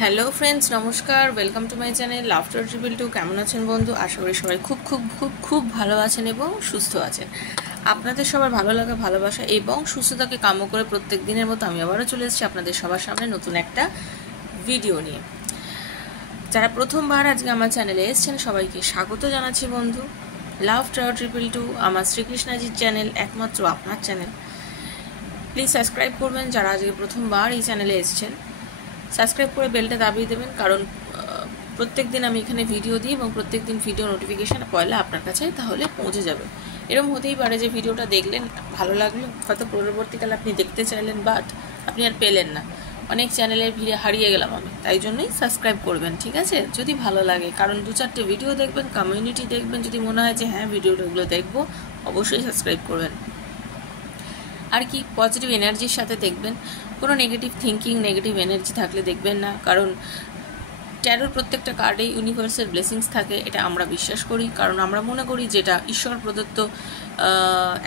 Hello friends, নমস্কার। Welcome to my channel laughter triple two. কেমন আছেন বন্ধু? আশা করি সবাই খুব খুব খুব খুব ভালো আছেন এবং সুস্থ আছেন। আপনাদের সবার ভালো লাগা, ভালোবাসা এবং সুস্থতাকে কাম্য করে প্রত্যেক দিনের মতো আমি আবারও চলে এসেছি আপনাদের সবার সামনে নতুন একটা ভিডিও নিয়ে। যারা প্রথমবার আজকে আমার চ্যানেলে এসেছেন সবাইকে স্বাগত জানাচ্ছি বন্ধু। লাফটার ট্রিপল টু আমার শ্রীকৃষ্ণাজির চ্যানেল, একমাত্র আপনার চ্যানেল। প্লিজ সাবস্ক্রাইব করবেন যারা আজকে প্রথমবার এই চ্যানেলে এসেছেন। সাবস্ক্রাইব করে বেলটা দাবিয়ে দেবেন, কারণ প্রত্যেক দিন আমি এখানে ভিডিও দিই এবং প্রত্যেক দিন ভিডিও নোটিফিকেশান পয়লা আপনার কাছে তাহলে পৌঁছে যাবে। এরকম হতেই পারে যে ভিডিওটা দেখলেন, ভালো লাগলো, হয়তো পরবর্তীকালে আপনি দেখতে চাইলেন বাট আপনি আর পেলেন না। অনেক চ্যানেলের ভিড়ে হারিয়ে গেলাম আমি, তাই জন্যই সাবস্ক্রাইব করবেন, ঠিক আছে? যদি ভালো লাগে, কারণ 2-4টে ভিডিও দেখবেন, কমিউনিটি দেখবেন, যদি মনে হয় যে হ্যাঁ ভিডিওগুলো দেখবো, অবশ্যই সাবস্ক্রাইব করবেন। আর কি পজিটিভ এনার্জির সাথে দেখবেন, কোনো নেগেটিভ থিঙ্কিং, নেগেটিভ এনার্জি থাকলে দেখবেন না, কারণ ট্যারোর প্রত্যেকটা কার্ডে ইউনিভার্সের ব্লেসিংস থাকে, এটা আমরা বিশ্বাস করি। কারণ আমরা মনে করি যেটা ঈশ্বর প্রদত্ত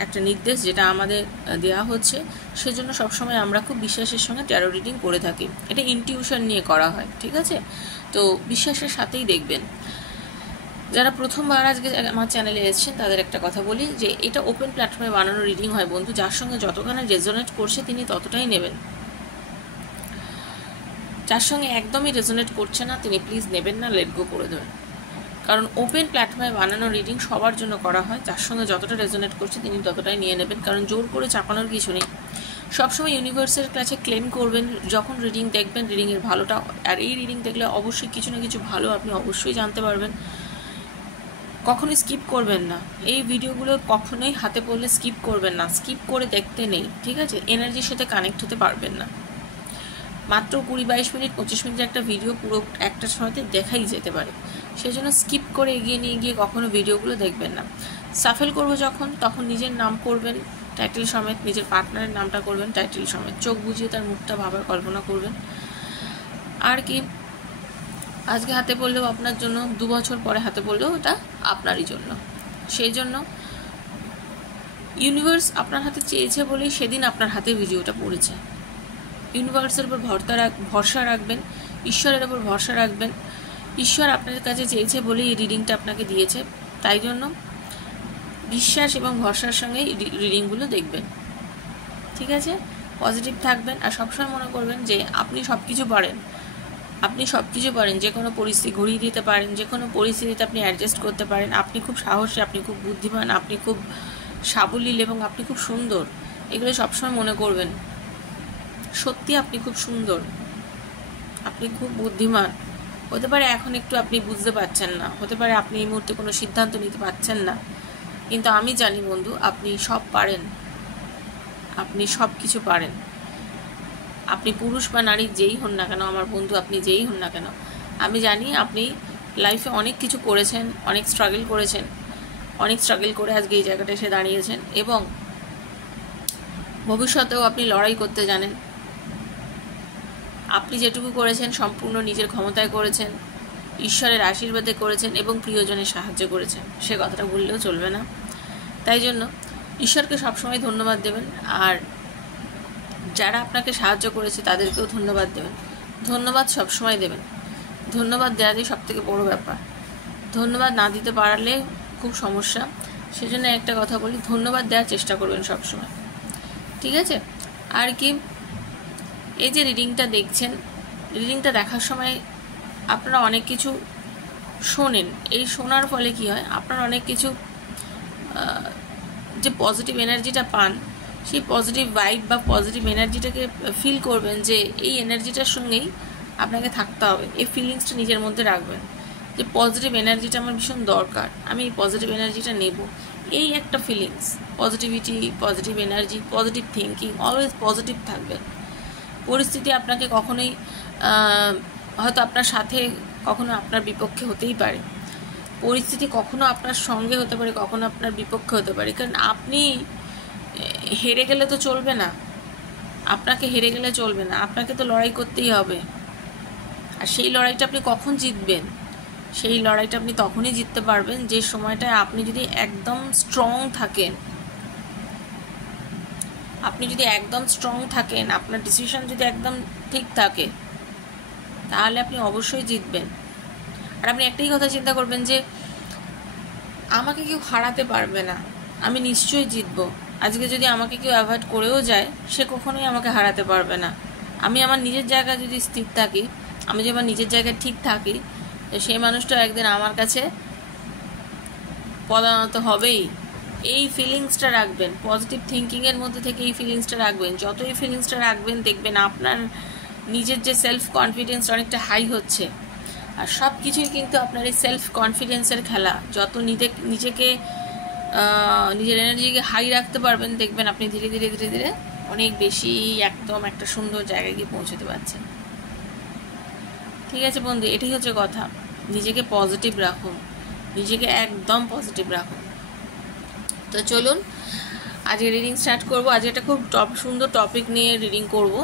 একটা নির্দেশ, যেটা আমাদের দেওয়া হচ্ছে, সেজন্য সবসময় আমরা খুব বিশ্বাসের সঙ্গে ট্যারো রিডিং করে থাকি। এটা ইনটিউশন নিয়ে করা হয়, ঠিক আছে? তো বিশ্বাসের সাথেই দেখবেন। যারা প্রথমবার আজকে আমার চ্যানেলে এসেছেন তাদের একটা কথা বলি যে এটা ওপেন প্ল্যাটফর্মে বানানো রিডিং হয় বন্ধু। যার সঙ্গে যতখানি রেজোনেট করছে তিনি ততটাই নেবেন, যার সঙ্গে একদমই রেজোনেট করছে না তিনি প্লিজ নেবেন না, লেট গো করে দেবেন। কারণ ওপেন প্ল্যাটফর্মে বানানো রিডিং সবার জন্য করা হয়, যার সঙ্গে যতটা রেজোনেট করছে তিনি ততটাই নিয়ে নেবেন, কারণ জোর করে চাপানোর কিছু নেই। সবসময় ইউনিভার্সের কাছে ক্লেম করবেন যখন রিডিং দেখবেন, রিডিংয়ের ভালোটা। আর এই রিডিং দেখলে অবশ্যই কিছু না কিছু ভালো আপনি অবশ্যই জানতে পারবেন। কখনোই স্কিপ করবেন না এই ভিডিওগুলো, কখনোই হাতে পড়লে স্কিপ করবেন না, স্কিপ করে দেখতে নেই, ঠিক আছে? এনার্জির সাথে কানেক্ট হতে পারবেন না। মাত্র 20-22 মিনিট 25 মিনিটের একটা ভিডিও পুরো একটা সময়তে দেখাই যেতে পারে, সেই জন্য স্কিপ করে এগিয়ে নিয়ে গিয়ে কখনো ভিডিওগুলো দেখবেন না। সাফেল করবো যখন, তখন নিজের নাম করবেন টাইটেল সমেত, নিজের পার্টনারের নামটা করবেন টাইটেল সমেত, চোখ বুঝিয়ে তার মুখটা ভাবার কল্পনা করবেন। আর কি আজকে হাতে পড়লেও আপনার জন্য, 2 বছর পরে হাতে পড়লেও ওটা আপনারই জন্য। সেই জন্য ইউনিভার্স আপনার হাতে চেয়েছে বলেই সেদিন আপনার হাতে ভিডিওটা পড়েছে। ইউনিভার্সের উপর ভরসা রাখবেন, ঈশ্বরের উপর ভরসা রাখবেন। ঈশ্বর আপনার কাছে চেয়েছে বলেই এই রিডিংটা আপনাকে দিয়েছে, তাই জন্য বিশ্বাস এবং ভরসার সঙ্গে রিডিংগুলো দেখবেন, ঠিক আছে? পজিটিভ থাকবেন আর সবসময় মনে করবেন যে আপনি সব কিছু পারেন, আপনি সব কিছু পারেন, যে কোনো পরিস্থিতি ঘুরিয়ে দিতে পারেন, যে কোনো পরিস্থিতিতে আপনি অ্যাডজাস্ট করতে পারেন। আপনি খুব সাহসী, আপনি খুব বুদ্ধিমান, আপনি খুব সাবলীল এবং আপনি খুব সুন্দর। এগুলো সবসময় মনে করবেন। সত্যি আপনি খুব সুন্দর, আপনি খুব বুদ্ধিমান। হতে পারে এখন একটু আপনি বুঝতে পারছেন না, হতে পারে আপনি এই মুহূর্তে কোনো সিদ্ধান্ত নিতে পারছেন না, কিন্তু আমি জানি বন্ধু আপনি সব পারেন, আপনি সব কিছু পারেন। আপনি পুরুষ বা নারী যেই হন না কেন আমার বন্ধু, আপনি যেই হন না কেন, আমি জানি আপনি লাইফে অনেক কিছু করেছেন, অনেক স্ট্রাগল করেছেন, অনেক স্ট্রাগল করে আজকে এই জায়গাটা এসে দাঁড়িয়েছেন এবং ভবিষ্যতেও আপনি লড়াই করতে জানেন। আপনি যেটুকু করেছেন সম্পূর্ণ নিজের ক্ষমতায় করেছেন, ঈশ্বরের আশীর্বাদে করেছেন এবং প্রিয়জনের সাহায্য করেছেন, সে কথাটা বললেও চলবে না। তাই জন্য ঈশ্বরকে সবসময় ধন্যবাদ দেবেন, আর যারা আপনাকে সাহায্য করেছে তাদেরকেও ধন্যবাদ দেবেন। ধন্যবাদ সবসময় দেবেন, ধন্যবাদ দেওয়াটাই সবথেকে বড় ব্যাপার। ধন্যবাদ না দিতে পারলে খুব সমস্যা, সেজন্য একটা কথা বলি, ধন্যবাদ দেওয়ার চেষ্টা করবেন সবসময়, ঠিক আছে? আর কি এই যে রিডিংটা দেখছেন, রিডিংটা দেখার সময় আপনারা অনেক কিছু শোনেন, এই শোনার ফলে কি হয়, আপনারা অনেক কিছু যে পজিটিভ এনার্জিটা পান, সেই পজিটিভ ভাইব বা পজিটিভ এনার্জিটাকে ফিল করবেন, যে এই এনার্জিটার সঙ্গেই আপনাকে থাকতে হবে। এই ফিলিংসটা নিজের মধ্যে রাখবেন যে পজিটিভ এনার্জিটা আমার ভীষণ দরকার, আমি এই পজিটিভ এনার্জিটা নেব। এই একটা feelings, positivity, positive energy, positive thinking, always positive থাকবেন। পরিস্থিতি আপনাকে কখনোই হয়তো আপনার সাথে, কখনো আপনার বিপক্ষে হতেই পারে। পরিস্থিতি কখনো আপনার সঙ্গে হতে পারে, কখনো আপনার বিপক্ষে হতে পারে, কারণ আপনি হেরে গেলে তো চলবে না, আপনাকে হেরে গেলে চলবে না, আপনাকে তো লড়াই করতেই হবে। আর সেই লড়াইটা আপনি কখন জিতবেন? সেই লড়াইটা আপনি তখনই জিততে পারবেন যে সময়টায় আপনি যদি একদম স্ট্রং থাকেন। আপনি যদি একদম স্ট্রং থাকেন, আপনার ডিসিশন যদি একদম ঠিক থাকে, তাহলে আপনি অবশ্যই জিতবেন। আর আপনি একটাই কথা চিন্তা করবেন যে আমাকে কেউ হারাতে পারবে না, আমি নিশ্চয়ই জিতবো। আজকে যদি আমাকে কেউ অ্যাভয়েড করেও যায়, সে কখনোই আমাকে হারাতে পারবে না। আমি আমার নিজের জায়গায় যদি স্থির থাকি, আমি যদি আমার নিজের জায়গায় ঠিক থাকি, তো সেই মানুষটা একদিন আমার কাছে পদানত হবেই। এই ফিলিংসটা রাখবেন, পজিটিভ থিঙ্কিংয়ের মধ্যে থেকে এই ফিলিংসটা রাখবেন। যত এই ফিলিংসটা রাখবেন, দেখবেন আপনার নিজের যে সেলফ কনফিডেন্স অনেকটা হাই হচ্ছে। আর সব কিছুই কিন্তু আপনার এই সেলফ কনফিডেন্সের খেলা। যত নিজেকে নিজের এনার্জিকে হাই রাখতে পারবেন, দেখবেন আপনি ধীরে ধীরে ধীরে ধীরে অনেক বেশি একদম একটা সুন্দর জায়গায় গিয়ে পৌঁছতে পারছেন। ঠিক আছে বন্ধু, এটাই হচ্ছে কথা। নিজেকে পজিটিভ রাখুন, নিজেকে একদম পজিটিভ রাখুন। তো চলুন আজকে রিডিং স্টার্ট করবো। আজকে একটা খুব সুন্দর টপিক নিয়ে রিডিং করবো।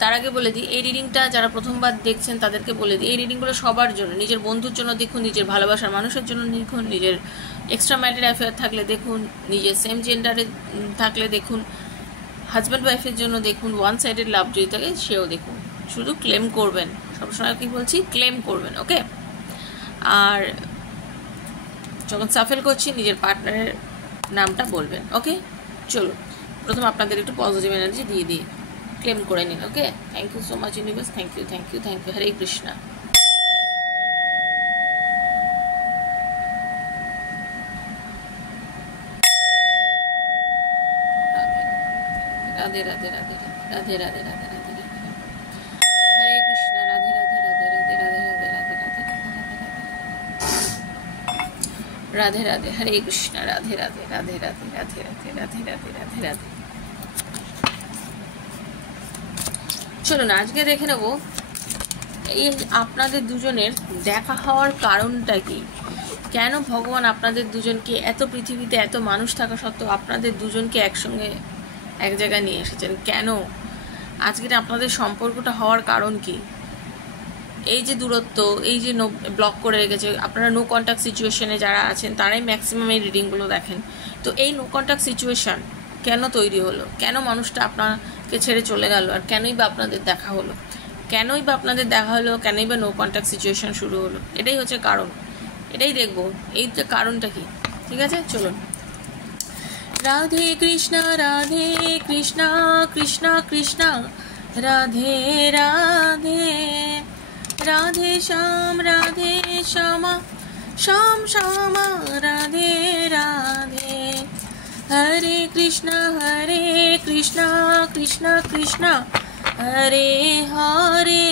তার আগে বলে দিই, এই রিডিংটা যারা প্রথমবার দেখছেন তাদেরকে বলে দিই, এই রিডিংগুলো সবার জন্য। নিজের বন্ধুর জন্য দেখুন, নিজের ভালোবাসার মানুষের জন্য দেখুন, নিজের এক্সট্রা ম্যারিড অ্যাফেয়ার থাকলে দেখুন, নিজের সেম জেন্ডারে থাকলে দেখুন, হাজব্যান্ড ওয়াইফের জন্য দেখুন, ওয়ান সাইডেড লাভ যদি থাকে সেও দেখুন। শুধু ক্লেম করবেন, সবসময় কি বলছি, ক্লেম করবেন, ওকে? আর যখন সাফেল করছি নিজের পার্টনারের নামটা বলবেন, ওকে? চলুন প্রথম আপনাদের একটু পজিটিভ এনার্জি দিয়ে দিই, ক্লেম করে নিন, okay? Thank you so much universe, thank you thank you thank you. Hare Krishna. Radhe Radhe Radhe Radhe Radhe Radhe Radhe Radhe. Hare Krishna. Radhe Radhe Radhe Radhe Radhe Radhe Radhe Radhe Radhe Radhe. Hare Krishna. Radhe Radhe Radhe Radhe Radhe Radhe Radhe Radhe Radhe Radhe. চলুন আজকে দেখে নেব এই আপনাদের দুজনের দেখা হওয়ার কারণটা কি। কেন ভগবান আপনাদের দুজনকে, এত পৃথিবীতে এত মানুষ থাকা সত্ত্বেও আপনাদের দুজনকে একসঙ্গে এক জায়গায় নিয়ে এসেছেন? কেন আজকের আপনাদের সম্পর্কটা হওয়ার কারণ কি? এই যে দূরত্ব, এই যে ব্লক করে রেখেছে, আপনারা নো কন্ট্যাক্ট সিচুয়েশনে যারা আছেন তারাই ম্যাক্সিমাম এই রিডিংগুলো দেখেন। তো এই নো কন্ট্যাক্ট সিচুয়েশন কেন তৈরি হলো? কেন মানুষটা আপনাকে ছেড়ে চলে গেল? আর কেনই বা আপনাদের দেখা হলো? কেনই বা আপনাদের দেখা হলো? কেনই বা নো কন্ট্যাক্ট সিচুয়েশন শুরু হলো? এটাই হচ্ছে কারণ, এটাই দেখবো এই যে কারণটা কি। ঠিক আছে, চলুন। Radhe Krishna Radhe Krishna Krishna Krishna Radhe Radhe, Radhe Shyam Shyam Shyam Radhe Radhe. Hare Krishna Krishna Krishna Hare Hare,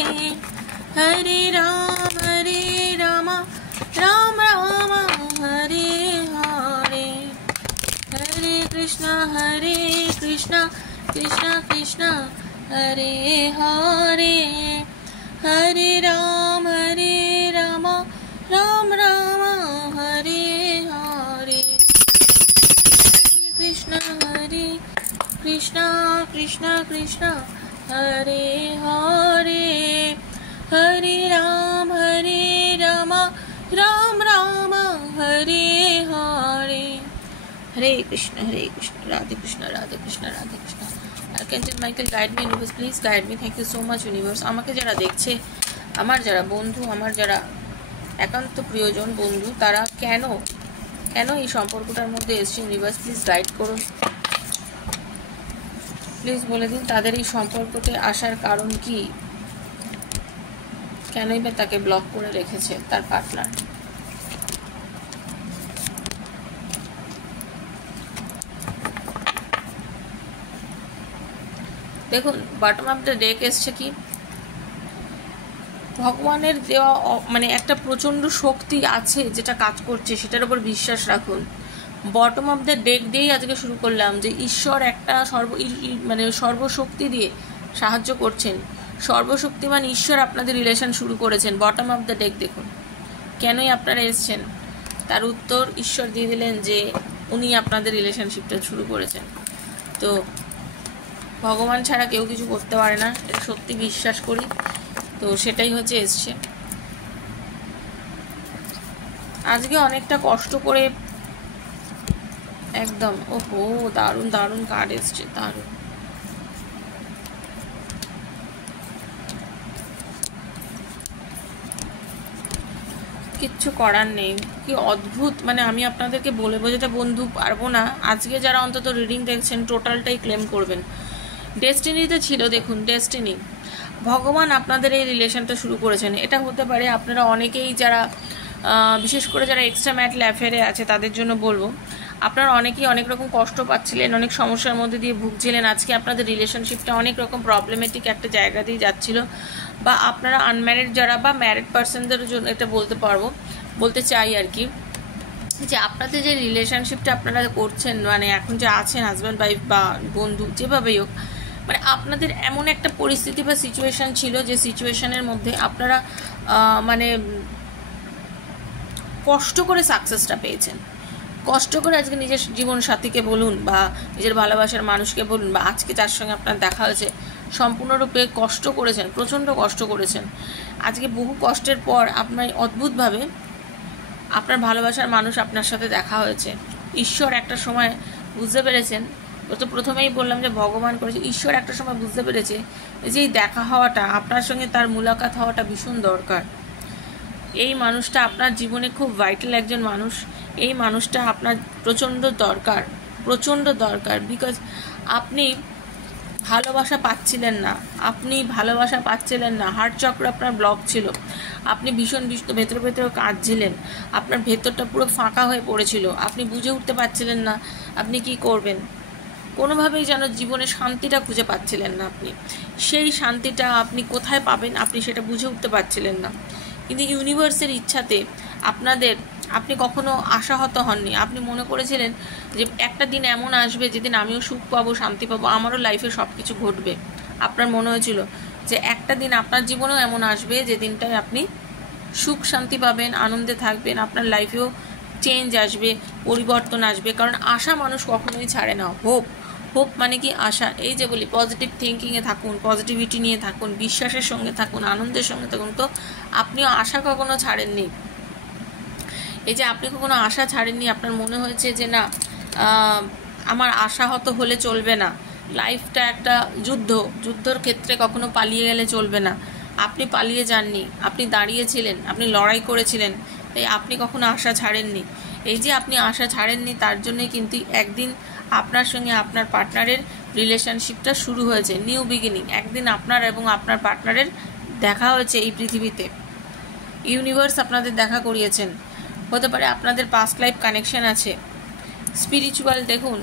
Hare Ram Ram Ram Hare Hare. Hare Krishna Krishna Krishna Hare Hare, Hare Ram Ram Ram Hare Hare. Krishna Krishna Krishna Hare Hare, Hare Ram Ram Ram Hare Hare. Hare Krishna Radhe Krishna Radhe Krishna Radhe Krishna. Archangel Michael guide me universe, please guide me. Thank you so much universe. আমাকে যারা দেখছে, আমার যারা বন্ধু, আমার যারা একান্ত প্রিয়জন বন্ধু, তারা কেন এই সম্পর্কটার মধ্যে এসছে, ইউনিভার্স প্লিজ গাইড করুন। প্লিজ বলে দিন তাদের এই সম্পর্কতে আসার কারণ কি, কেনই বা তাকে ব্লক করে রেখেছে তার পার্টনার। দেখুন বটম অফ দ্য ডেক এসছে কি, ভগবানের দেওয়া মানে একটা প্রচণ্ড শক্তি আছে যেটা কাজ করছে, সেটার উপর বিশ্বাস রাখুন। বটম অফ দ্য ডেক দিয়েই আজকে শুরু করলাম যে ঈশ্বর একটা মানে সর্বশক্তি দিয়ে সাহায্য করছেন, সর্বশক্তিমান ঈশ্বর আপনাদের রিলেশন শুরু করেছেন। বটম অফ দ্য ডেক দেখুন কেনই আপনারা এসছেন, তার উত্তর ঈশ্বর দিয়ে দিলেন যে উনি আপনাদের রিলেশনশিপটা শুরু করেছেন। তো ভগবান ছাড়া কেউ কিছু করতে পারে না, এটা সত্যি বিশ্বাস করি। তো সেটাই হচ্ছে এসছে আজকে অনেকটা কষ্ট করে একদম। ওহো দারুণ দারুণ কার্ড এসছে, দারুণ। কিচ্ছু করার নেই। কি অদ্ভুত, মানে আমি আপনাদেরকে বলে বোঝাতে বন্ধু পারবো না। আজকে যারা অন্তত রিডিং দেখছেন টোটালটাই ক্লেম করবেন। ডেস্টিনিতে ছিল, দেখুন ডেস্টিনি, ভগবান আপনাদের এই রিলেশনটা শুরু করেছেন। এটা হতে পারে আপনারা অনেকেই যারা বিশেষ করে যারা এক্সট্রা ম্যারিটাল অ্যাফেয়ারে আছে তাদের জন্য বলবো, আপনারা অনেকেই অনেক রকম কষ্ট পাচ্ছিলেন, অনেক সমস্যার মধ্যে দিয়ে ভুগছিলেন। আজকে আপনাদের রিলেশনশিপটা অনেক রকম প্রবলেমেটিক একটা জায়গা দিয়ে যাচ্ছিল, বা আপনারা আনম্যারিড যারা বা ম্যারিড পার্সনদের জন্য এটা বলতে চাই আর কি, যে আপনাদের যে রিলেশনশিপটা আপনারা করছেন, মানে এখন যে আছেন হাজব্যান্ড ওয়াইফ বা বন্ধু যেভাবেই হোক, মানে আপনাদের এমন একটা পরিস্থিতি বা সিচুয়েশন ছিল যে সিচুয়েশনের মধ্যে আপনারা মানে কষ্ট করে সাকসেসটা পেয়েছেন। কষ্ট করে আজকে নিজের জীবন সাথীকে বলুন বা নিজের ভালোবাসার মানুষকে বলুন বা আজকে যার সঙ্গে আপনার দেখা হয়েছে, সম্পূর্ণরূপে কষ্ট করেছেন, প্রচণ্ড কষ্ট করেছেন। আজকে বহু কষ্টের পর আপনার অদ্ভুতভাবে আপনার ভালোবাসার মানুষ আপনার সাথে দেখা হয়েছে। ঈশ্বর একটা সময় বুঝতে পেরেছেন, তো প্রথমেই বললাম যে ভগবান করেছে, ঈশ্বর একটা সময় বুঝতে পেরেছে যে এই দেখা হওয়াটা, আপনার সঙ্গে তার মুলাকাত হওয়াটা ভীষণ দরকার। এই মানুষটা আপনার জীবনে খুব ভাইটাল একজন মানুষ। এই মানুষটা আপনার প্রচণ্ড দরকার, বিকজ আপনি ভালোবাসা পাচ্ছিলেন না, হার্ট চক্র আপনার ব্লক ছিল, আপনি ভীষণ ভেতরে কাঁদছিলেন, আপনার ভেতরটা পুরো ফাঁকা হয়ে পড়েছিল, আপনি বুঝে উঠতে পারছিলেন না আপনি কি করবেন, কোনোভাবেই যেন জীবনে শান্তিটা খুঁজে পাচ্ছিলেন না। আপনি সেই শান্তিটা আপনি কোথায় পাবেন আপনি সেটা বুঝে উঠতে পারছিলেন না। কিন্তু ইউনিভার্সের ইচ্ছাতে আপনি কখনো আশাহত হননি। আপনি মনে করেছিলেন যে একটা দিন এমন আসবে যেদিন আমিও সুখ পাবো, শান্তি পাবো, আমারও লাইফে সব কিছু ঘটবে। আপনার মনে হয়েছিল যে একটা দিন আপনার জীবনেও এমন আসবে যে দিনটায় আপনি সুখ শান্তি পাবেন, আনন্দে থাকবেন, আপনার লাইফেও চেঞ্জ আসবে, পরিবর্তন আসবে। কারণ আশা মানুষ কখনোই ছাড়ে না। হোপ মানে কি আশা। এই যে বলি পজিটিভ থিঙ্কিংয়ে থাকুন, পজিটিভিটি নিয়ে থাকুন, বিশ্বাসের সঙ্গে থাকুন, আনন্দের সঙ্গে থাকুন। তো আপনিও আশা কখনো ছাড়েননি। এই যে আপনি কখনো আশা ছাড়েননি, আপনার মনে হয়েছে যে না আমার আশাহত হলে চলবে না, লাইফটা একটা যুদ্ধর ক্ষেত্রে কখনো পালিয়ে গেলে চলবে না। আপনি পালিয়ে যাননি, আপনি দাঁড়িয়েছিলেন, আপনি লড়াই করেছিলেন, তাই আপনি কখনো আশা ছাড়েননি। এই যে আপনি আশা ছাড়েননি তার জন্যই কিন্তু একদিন আপনার সঙ্গে আপনার পার্টনারের রিলেশনশিপটা শুরু হয়েছে, নিউ বিগিনিং। একদিন আপনার এবং আপনার পার্টনারের দেখা হয়েছে এই পৃথিবীতে, ইউনিভার্স আপনাদের দেখা করিয়েছেন। হতে পারে আপনাদের পাস্ট লাইফ কানেকশন আছে, স্পিরিচুয়াল, দেখুন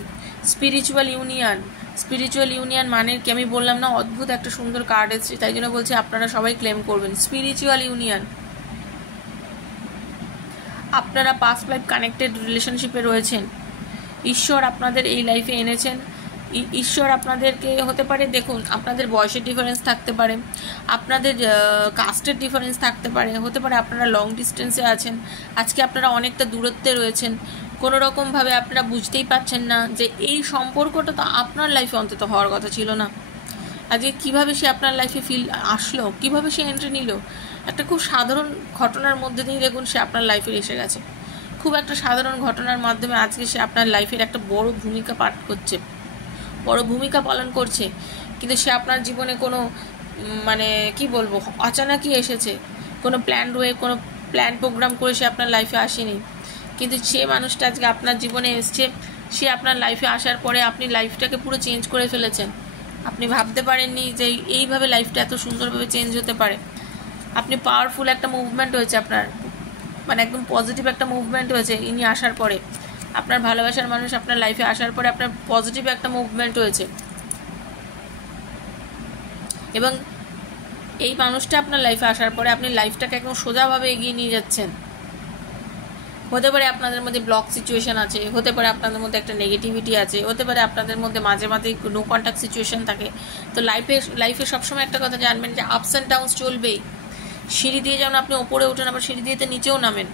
স্পিরিচুয়াল ইউনিয়ন মানে কি আমি বললাম না, অদ্ভুত একটা সুন্দর কার্ড এসেছে, তাই জন্য বলছি আপনারা সবাই ক্লেম করবেন। স্পিরিচুয়াল ইউনিয়ন, আপনারা পাস্ট লাইফ কানেক্টেড রিলেশনশিপে রয়েছেন, ঈশ্বর আপনাদের এই লাইফে এনেছেন। ঈশ্বর আপনাদেরকে, হতে পারে দেখুন আপনাদের বয়সের ডিফারেন্স থাকতে পারে, আপনাদের কাস্টের ডিফারেন্স থাকতে পারে, হতে পারে আপনারা লং ডিস্টেন্সে আছেন, আজকে আপনারা অনেকটা দূরত্বে রয়েছেন, কোনো রকমভাবে আপনারা বুঝতেই পারছেন না যে এই সম্পর্কটা তো আপনার লাইফে অন্তত হওয়ার কথা ছিল না। আজকে কীভাবে সে আপনার লাইফে আসলো, কীভাবে সে এন্ট্রি নিল, একটা খুব সাধারণ ঘটনার মধ্যে দিয়ে দেখুন সে আপনার লাইফে এসে গেছে। খুব একটা সাধারণ ঘটনার মাধ্যমে আজকে সে আপনার লাইফের একটা বড় ভূমিকা পালন করছে। কিন্তু সে আপনার জীবনে কোনো মানে কি বলবো অচানকই এসেছে, কোনো প্ল্যান প্রোগ্রাম করে সে আপনার লাইফে আসেনি। কিন্তু সে মানুষটা আজকে আপনার জীবনে এসছে, সে আপনার লাইফে আসার পরে আপনি লাইফটাকে পুরো চেঞ্জ করে ফেলেছেন। আপনি ভাবতে পারেননি যে এইভাবে লাইফটা এত সুন্দরভাবে চেঞ্জ হতে পারে। আপনি পাওয়ারফুল একটা মুভমেন্ট হয়েছে আপনার, মানে একদম পজিটিভ একটা মুভমেন্ট হয়েছে ইনি আসার পরে, আপনার ভালোবাসার মানুষ আপনার লাইফে আসার পরে আপনার পজিটিভ একটা মুভমেন্ট হয়েছে। এবং এই মানুষটা আপনার লাইফে আসার পরে আপনি লাইফটাকে একদম সোজাভাবে এগিয়ে নিয়ে যাচ্ছেন। হতে পারে আপনাদের মধ্যে ব্লক সিচুয়েশন আছে, হতে পারে আপনাদের মধ্যে একটা নেগেটিভিটি আছে, হতে পারে আপনাদের মধ্যে মাঝে মাঝে নো কন্ট্যাক্ট সিচুয়েশন থাকে। তো লাইফে সবসময় একটা কথা জানবেন যে আপস অ্যান্ড ডাউনস চলবেই। সিঁড়ি দিয়ে যেমন আপনি ওপরে ওঠেন, আবার সিঁড়ি দিয়ে নিচেও নামেন।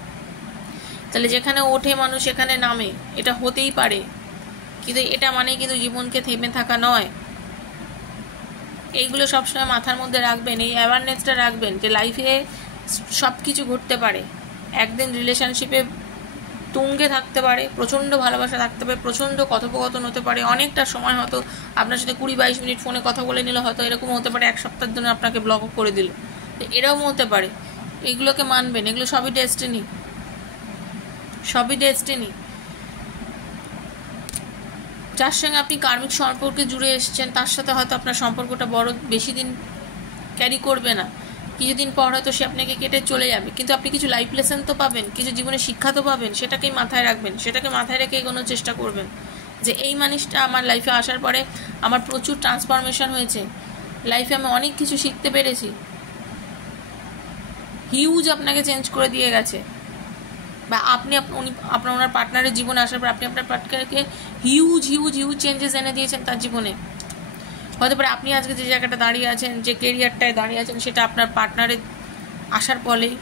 তাহলে যেখানে ওঠে মানুষ সেখানে নামে, এটা হতেই পারে, কিন্তু এটা মানে কিন্তু জীবনকে থেমে থাকা নয়। এইগুলো সবসময় মাথার মধ্যে রাখবেন, এই অ্যাওয়ারনেসটা রাখবেন যে লাইফে সব কিছু ঘটতে পারে। একদিন রিলেশনশিপে তুঙ্গে থাকতে পারে, প্রচণ্ড ভালোবাসা থাকতে পারে, প্রচণ্ড কথোপকথন হতে পারে, অনেকটা সময় হয়তো আপনার সাথে 20-22 মিনিট ফোনে কথা বলে নিল, হয়তো এরকম হতে পারে 1 সপ্তাহের জন্য আপনাকে ব্লক করে দিল, এরকম হতে পারে। এগুলোকে মানবেন, এগুলো সবই ডেস্টিনি, সবই ডেস্টিনি। যার সঙ্গে আপনি কার্মিক সম্পর্কে জুড়ে এসেছেন তার সাথে হয়তো আপনার সম্পর্কটা বেশি দিন ক্যারি করবে না, কিছুদিন পর হয়তো সে আপনাকে কেটে চলে যাবে, কিন্তু আপনি কিছু লাইফ লেসন তো পাবেন, কিছু জীবনে শিক্ষা তো পাবেন, সেটাকেই মাথায় রাখবেন, সেটাকে মাথায় রেখে এগোনোর চেষ্টা করবেন যে এই মানুষটা আমার লাইফে আসার পরে আমার প্রচুর ট্রান্সফরমেশন হয়েছে, লাইফে আমি অনেক কিছু শিখতে পেরেছি, হিউজ আপনাকে চেঞ্জ করে দিয়ে গেছে, বা আপনি আপনার ওনার পার্টনারের জীবনে আসার পর আপনি আপনার পার্টনারকে হিউজ হিউজ হিউজ চেঞ্জেস এনে দিয়েছেন তার জীবনে। হতে পারে আপনি আজকে যে জায়গাটা দাঁড়িয়ে আছেন, যে কেরিয়ারটায় দাঁড়িয়ে আছেন, সেটা আপনার পার্টনারের আসার ফলেই।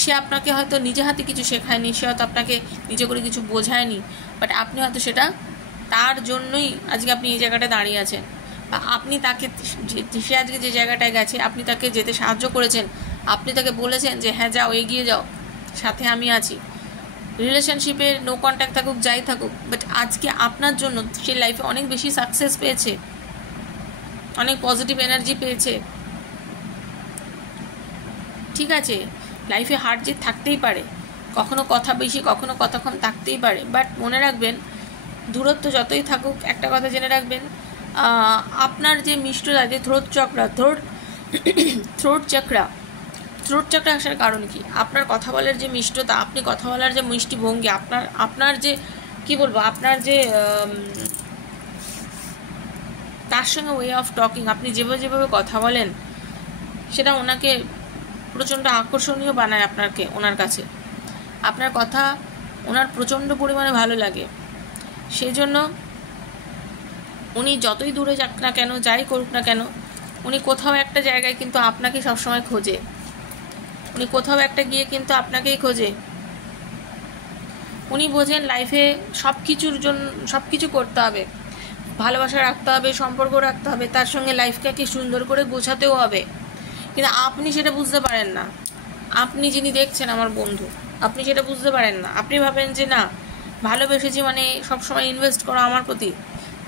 সে আপনাকে হয়তো নিজে হাতে কিছু শেখায়নি, সে হয়তো আপনাকে নিজে করে কিছু বোঝায়নি, বাট আপনি হয়তো সেটা তার জন্যই আজকে আপনি এই জায়গাটায় দাঁড়িয়ে আছেন, বা আপনি তাকে, সে আজকে যে জায়গাটায় গেছে আপনি তাকে যেতে সাহায্য করেছেন, আপনি তাকে বলেছেন যে হ্যাঁ যাও, এগিয়ে যাও, সাথে আমি আছি। রিলেশনশিপে নো কন্ট্যাক্ট থাকুক, যাই থাকুক, বাট আজকে আপনার জন্য সে লাইফে অনেক বেশি সাকসেস পেয়েছে, অনেক পজিটিভ এনার্জি পেয়েছে। ঠিক আছে, লাইফে হার জিত থাকতেই পারে, কখনো কথা বেশি কখনো কথা কম থাকতেই পারে, বাট মনে রাখবেন দূরত্ব যতই থাকুক একটা কথা জেনে রাখবেন, আপনার যে মিষ্টতা, যে থ্রোট চক্রা আসার কারণ কি? আপনার কথা বলার যে মিষ্টতা, আপনি কথা বলার যে মিষ্টি ভঙ্গি, আপনার যে কি বলবো, আপনার যে তার সঙ্গে ওয়ে অফ টকিং, আপনি যেভাবে কথা বলেন সেটা ওনাকে প্রচণ্ড আকর্ষণীয় বানায় আপনাকে, ওনার কাছে আপনার কথা ওনার প্রচণ্ড পরিমাণে ভালো লাগে। সেই জন্য উনি যতই দূরে যাক না কেন, যাই করুক না কেন, উনি কোথাও একটা জায়গায় কিন্তু আপনাকে সবসময় খোঁজে, উনি কোথাও একটা গিয়ে কিন্তু আপনাকেই খোঁজে। উনি বোঝেন লাইফে সব কিছু করতে হবে, ভালোবাসা রাখতে হবে, সম্পর্ক রাখতে হবে, তার সঙ্গে লাইফটাকে সুন্দর করে গোছাতেও হবে, কিন্তু আপনি সেটা বুঝতে পারেন না। আপনি যিনি দেখছেন আমার বন্ধু, আপনি সেটা বুঝতে পারেন না। আপনি ভাবেন যে না, ভালোবেসেছি মানে সবসময় ইনভেস্ট করা আমার প্রতি,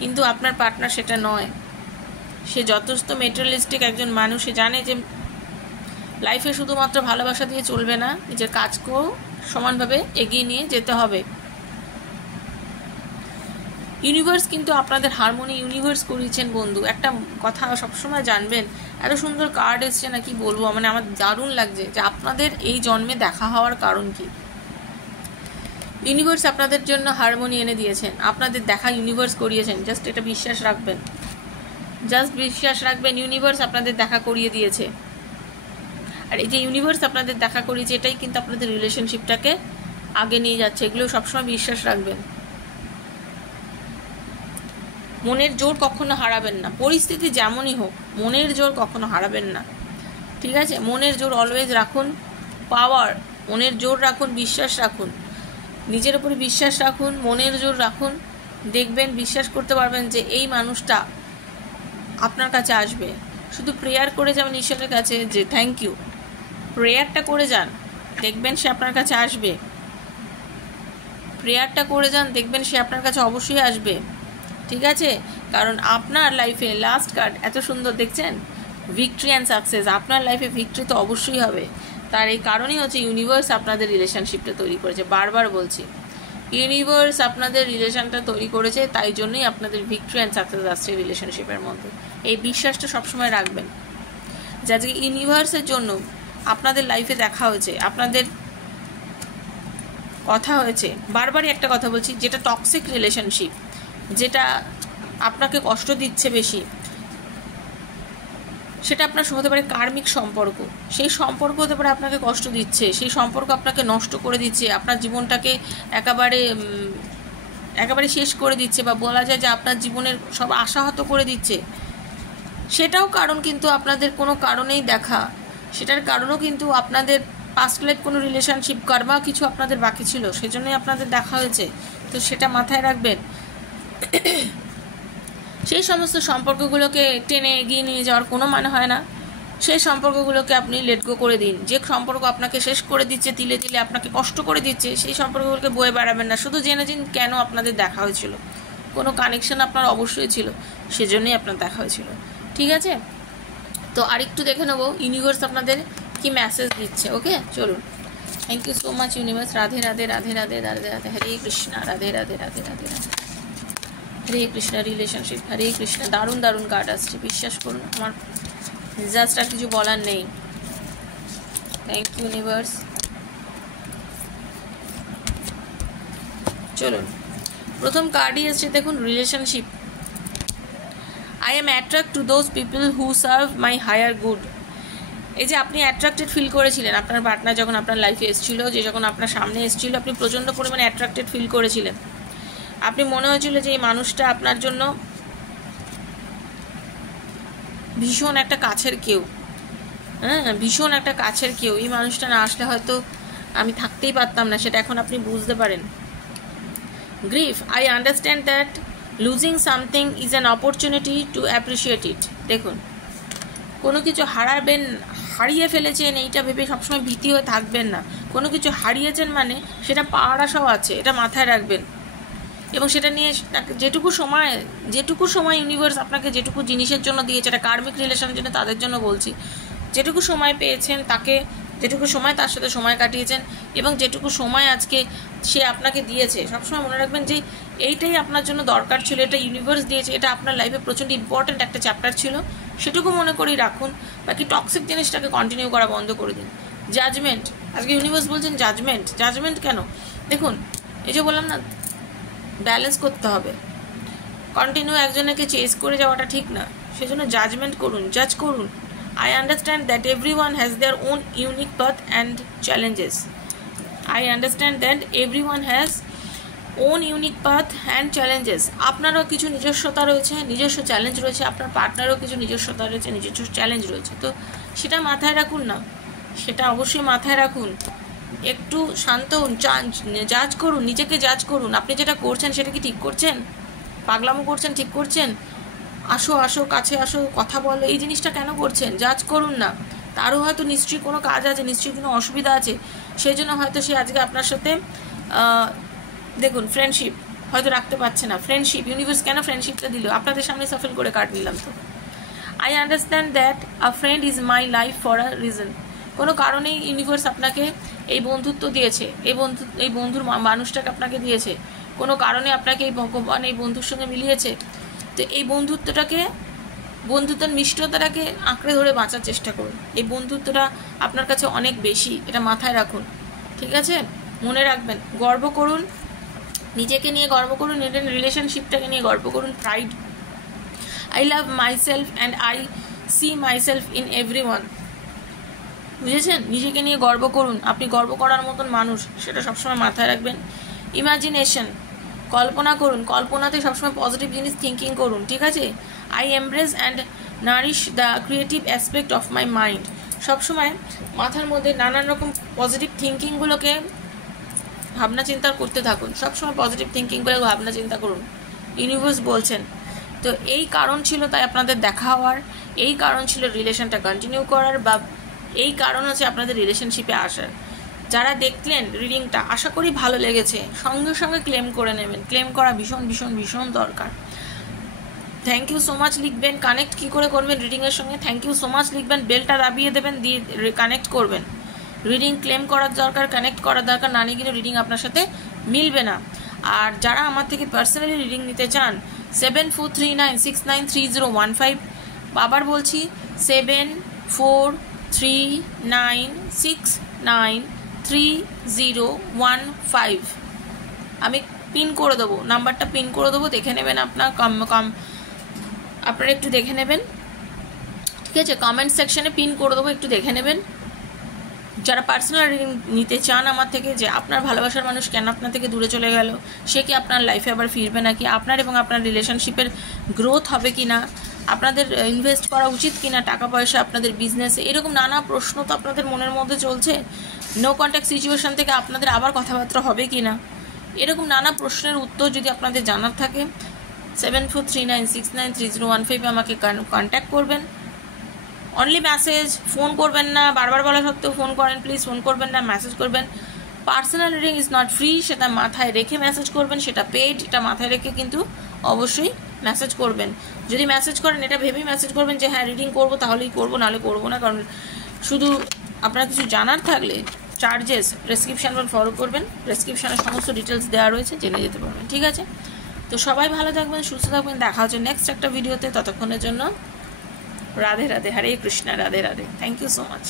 কিন্তু আপনার পার্টনার সেটা নয়। সে যথেষ্ট মেটেরিয়ালিস্টিক একজন মানুষ, সে জানে যে লাইফে শুধুমাত্র ভালোবাসা দিয়ে চলবে না, নিজের কাজকেও সমানভাবে এগিয়ে নিয়ে যেতে হবে। ইউনিভার্স কিন্তু আপনাদের হারমোনি ইউনিভার্স করিয়েছেন বন্ধু। একটা কথা সবসময় জানবেন, এত সুন্দর কার্ড এসছে না কি বলবো, মানে আমার দারুণ লাগছে যে আপনাদের এই জন্মে দেখা হওয়ার কারণ কি। ইউনিভার্স আপনাদের জন্য হারমোনি এনে দিয়েছেন, আপনাদের দেখা ইউনিভার্স করিয়েছেন, জাস্ট এটা বিশ্বাস রাখবেন, ইউনিভার্স আপনাদের দেখা করিয়ে দিয়েছে। আর এই যে ইউনিভার্স আপনাদের দেখা করিয়েছে, এটাই কিন্তু আপনাদের রিলেশনশিপটাকে আগে নিয়ে যাচ্ছে, এগুলো সবসময় বিশ্বাস রাখবেন। মনের জোর কখনো হারাবেন না, পরিস্থিতি যেমনই হোক মনের জোর কখনো হারাবেন না, ঠিক আছে? মনের জোর অলওয়েজ রাখুন, পাওয়ার, মনের জোর রাখুন, বিশ্বাস রাখুন, নিজের উপরে বিশ্বাস রাখুন, মনের জোর রাখুন, দেখবেন, বিশ্বাস করতে পারবেন যে এই মানুষটা আপনার কাছে আসবে। শুধু প্রেয়ার করে যাবেন ঈশ্বরের কাছে যে থ্যাংক ইউ, প্রেয়ারটা করে যান, দেখবেন সে আপনার কাছে আসবে। প্রেয়ারটা করে যান, দেখবেন সে আপনার কাছে অবশ্যই আসবে, ঠিক আছে? কারণ আপনার লাইফে লাস্ট কার্ড এত সুন্দর দেখছেন, ভিক্টরি অ্যান্ড সাকসেস, আপনার লাইফে ভিক্টরি তো অবশ্যই হবে। তার এই কারণই হচ্ছে ইউনিভার্স আপনাদের রিলেশনশিপটা তৈরি করেছে, বারবার বলছি, ইউনিভার্স আপনাদের রিলেশনটা তৈরি করেছে, তাই জন্যই আপনাদের ভিক্টরি অ্যান্ড সাকসেস আসছে রিলেশনশিপের মধ্যে। এই বিশ্বাসটা সবসময় রাখবেন যে আজকে ইউনিভার্সের জন্য আপনাদের লাইফে দেখা হয়েছে, আপনাদের কথা হয়েছে। বারবারই একটা কথা বলছি, যেটা টক্সিক রিলেশনশিপ, যেটা আপনাকে কষ্ট দিচ্ছে বেশি, সেটা আপনার হতে পারে কার্মিক সম্পর্ক, সেই সম্পর্ক হতে পারে আপনাকে কষ্ট দিচ্ছে, সেই সম্পর্ক আপনাকে নষ্ট করে দিচ্ছে, আপনার জীবনটাকে একেবারে শেষ করে দিচ্ছে, বা বলা যায় যে আপনার জীবনের সব আশাহত করে দিচ্ছে। সেটাও কারণ কিন্তু আপনাদের কোনো কারণেই দেখা, সেটার কারণও কিন্তু আপনাদের পাস্ট লাইফ কোনো রিলেশনশিপ কর্মা কিছু আপনাদের বাকি ছিল, সেজন্যই আপনাদের দেখা হয়েছে। তো সেটা মাথায় রাখবেন। সেই সমস্ত সম্পর্কগুলোকে টেনে এগিয়ে নিয়ে যাওয়ার কোনো মানে হয় না, সেই সম্পর্কগুলোকে আপনি লেট গো করে দিন। যে সম্পর্ক আপনাকে শেষ করে দিচ্ছে, তিলে তিলে আপনাকে কষ্ট করে দিচ্ছে, সেই সম্পর্কগুলোকে বয়ে বেড়াবেন না। শুধু জেনে নিন কেন আপনাদের দেখা হয়েছিল, কোনো কানেকশন আপনার অবশ্যই ছিল, সেজন্যই আপনার দেখা হয়েছিল, ঠিক আছে? তো আরেকটু দেখে নেবো ইউনিভার্স আপনাদের কি মেসেজ দিচ্ছে। ওকে, চলুন। Thank you so much universe. Radhe Radhe Radhe Radhe Radhe Radhe, Hare Krishna, Radhe Radhe Radhe Radhe Radhe, Hare Krishna. Relationship, Hare Krishna. দারুণ দারুণ কার্ড আসছে, বিশ্বাস করুন আমার জাস্ট আর কিছু বলার নেই। Thank you universe. চলুন, প্রথম কার্ডই এসছে দেখুন, relationship. I am attract to those people who serve my higher good. এই যে আপনি অ্যাট্রাক্টেড ফিল করেছিলেন, আপনার পার্টনার যখন আপনার লাইফে এসেছিল, যে যখন আপনার সামনে এসেছিল, আপনি প্রচণ্ড পরিমাণে অ্যাট্রাক্টেড ফিল করেছিলেন। আপনি মনে হয়েছিল যে এই মানুষটা আপনার জন্য ভীষণ একটা কাছের কেউ, হ্যাঁ, ভীষণ একটা কাছের কেউ। এই মানুষটা না আসলে হয়তো আমি থাকতেই পারতাম না, সেটা এখন আপনি বুঝতে পারেন। Grief, I understand that losing something is an opportunity to appreciate it. দেখুন, কোনো কিছু হারাবেন, হারিয়ে ফেলেছেন এইটা ভেবে সবসময় ভীতি হয়ে থাকবেন না। কোনো কিছু হারিয়েছেন মানে সেটা পাওয়ার আশাও আছে, এটা মাথায় রাখবেন। এবং সেটা নিয়ে যেটুকু সময় ইউনিভার্স আপনাকে যেটুকু জিনিসের জন্য দিয়েছে, এটা কার্মিক রিলেশনের জন্য, তাদের জন্য বলছি, যেটুকু সময় পেয়েছেন তাকে, যেটুকু সময় তার সাথে সময় কাটিয়েছেন, এবং যেটুকু সময় আজকে সে আপনাকে দিয়েছে, সবসময় মনে রাখবেন যে এইটাই আপনার জন্য দরকার ছিল, এটা ইউনিভার্স দিয়েছে, এটা আপনার লাইফে প্রচণ্ড ইম্পর্ট্যান্ট একটা চ্যাপ্টার ছিল, সেটুকু মনে করেই রাখুন। বাকি টক্সিক জিনিসটাকে কন্টিনিউ করা বন্ধ করে দিন। জাজমেন্ট, আজকে ইউনিভার্স বলছেন জাজমেন্ট কেন? দেখুন, এই যে বললাম না, ব্যালেন্স করতে হবে। কন্টিনিউ একজনকে চেস করে যাওয়াটা ঠিক না, সেজন্য জাজমেন্ট করুন, জাজ করুন। I understand that everyone has their own unique path and challenges. I understand that everyone has own unique path and challenges. আপনারও কিছু নিজস্বতা রয়েছে, নিজস্ব চ্যালেঞ্জ রয়েছে, আপনার পার্টনারও কিছু নিজস্বতা রয়েছে, নিজস্ব চ্যালেঞ্জ রয়েছে। তো সেটা মাথায় রাখুন না, সেটা অবশ্যই মাথায় রাখুন। একটু শান্ত হন, জাজ করুন, নিজেকে জাজ করুন। আপনি যেটা করছেন সেটা কি ঠিক করছেন? পাগলামো করছেন, ঠিক করছেন? আসো কাছে আসো, কথা বলো, এই জিনিসটা কেন করছেন? জাজ করুন না। তারও হয়তো নিশ্চয়ই কোনো কাজ আছে, নিশ্চয়ই কোনো অসুবিধা আছে, সেই জন্য হয়তো সে আজকে আপনার সাথে দেখুন ফ্রেন্ডশিপ হয়তো রাখতে পারছে না। ফ্রেন্ডশিপ, ইউনিভার্স কেন ফ্রেন্ডশিপটা দিল? আপনাদের সামনে সাফল করে কাট নিলাম তো। I understand that a friend is my life for a reason. কোনো কারণেই ইউনিভার্স আপনাকে এই বন্ধুত্ব দিয়েছে, এই বন্ধুর মানুষটাকে আপনাকে দিয়েছে, কোনো কারণে আপনাকে এই ভগবান এই বন্ধুর সঙ্গে মিলিয়েছে। তো এই বন্ধুত্বের মিষ্টতাটাকে আঁকড়ে ধরে বাঁচার চেষ্টা করুন। এই বন্ধুত্বটা আপনার কাছে অনেক বেশি, এটা মাথায় রাখুন, ঠিক আছে? মনে রাখবেন, গর্ব করুন, নিজেকে নিয়ে গর্ব করুন, নিজের রিলেশনশিপটাকে নিয়ে গর্ব করুন। Pride, I love myself and I see myself in everyone. বুঝেছেন? নিজেকে নিয়ে গর্ব করুন, আপনি গর্ব করার মতন মানুষ, সেটা সবসময় মাথায় রাখবেন। ইমাজিনেশন, কল্পনা করুন, কল্পনাতে সবসময় পজিটিভ জিনিস থিঙ্কিং করুন, ঠিক আছে? I embrace and Nourish the creative aspect of my mind. সবসময় মাথার মধ্যে নানান রকম পজিটিভ থিঙ্কিংগুলোকে ভাবনা চিন্তা করতে থাকুন, সবসময় পজিটিভ থিঙ্কিংগুলো ভাবনা চিন্তা করুন, ইউনিভার্স বলছেন। তো এই কারণ ছিল তাই আপনাদের দেখা হওয়ার, এই কারণ ছিল রিলেশনটা কন্টিনিউ করার, বা এই কারণ হচ্ছে আপনাদের রিলেশনশিপে আসার। যারা দেখলেন রিডিংটা, আশা করি ভালো লেগেছে। সঙ্গে সঙ্গে ক্লেম করে নেবেন, ক্লেম করা ভীষণ ভীষণ ভীষণ দরকার। থ্যাংক ইউ সো মাচ লিখবেন। কানেক্ট কী করে করবেন রিডিংয়ের সঙ্গে? থ্যাংক ইউ সো মাচ লিখবেন, বেলটা দাবিয়ে দেবেন, দিয়ে কানেক্ট করবেন। রিডিং ক্লেম করার দরকার, কানেক্ট করার দরকার, না নিয়ে কিন্তু রিডিং আপনার সাথে মিলবে না। আর যারা আমার থেকে পার্সোনালি রিডিং নিতে চান, 7439693015। আবার বলছি, 7439693015। আমি পিন করে দেবো, নাম্বারটা পিন করে দেবো, দেখে নেবেন। আপনারা একটু দেখে নেবেন, ঠিক আছে? কমেন্ট সেকশনে পিন করে দেবো, একটু দেখে নেবেন। যারা পার্সোনাল রিডিং নিতে চান আমার থেকে, যে আপনার ভালোবাসার মানুষ কেন আপনার থেকে দূরে চলে গেল, সে কি আপনার লাইফে আবার ফিরবে নাকি, আপনার এবং আপনার রিলেশনশিপের গ্রোথ হবে কি না, আপনাদের ইনভেস্ট করা উচিত কিনা টাকা পয়সা আপনাদের বিজনেসে, এরকম নানা প্রশ্ন তো আপনাদের মনের মধ্যে চলছে। নো কন্ট্যাক্ট সিচুয়েশন থেকে আপনাদের আবার কথাবার্তা হবে কি না, এরকম নানা প্রশ্নের উত্তর যদি আপনাদের জানার থাকে, 7439693015 আমাকে কন্ট্যাক্ট করবেন। অনলি মেসেজ, ফোন করবেন না। বারবার বলা সত্ত্বেও ফোন করেন, প্লিজ ফোন করবেন না, মেসেজ করবেন। Personal reading is not free, সেটা মাথায় রেখে মেসেজ করবেন, সেটা পেইড, এটা মাথায় রেখে কিন্তু অবশ্যই মেসেজ করবেন। যদি মেসেজ করেন এটা ভেবেই মেসেজ করবেন যে হ্যাঁ রিডিং করবো, তাহলেই করবো, নাহলে করবো না। কারণ শুধু আপনারা কিছু জানার থাকলে চার্জেস প্রেসক্রিপশান ফলো করবেন, প্রেসক্রিপশানে সমস্ত ডিটেলস দেওয়া রয়েছে, জেনে যেতে পারবেন। ঠিক আছে, তো সবাই ভালো থাকবেন, সুস্থ থাকবেন, দেখা হচ্ছে নেক্সট একটা ভিডিওতে। ততক্ষণের জন্য Radhe Radhe, Hare Krishna, Radhe Radhe, thank you so much.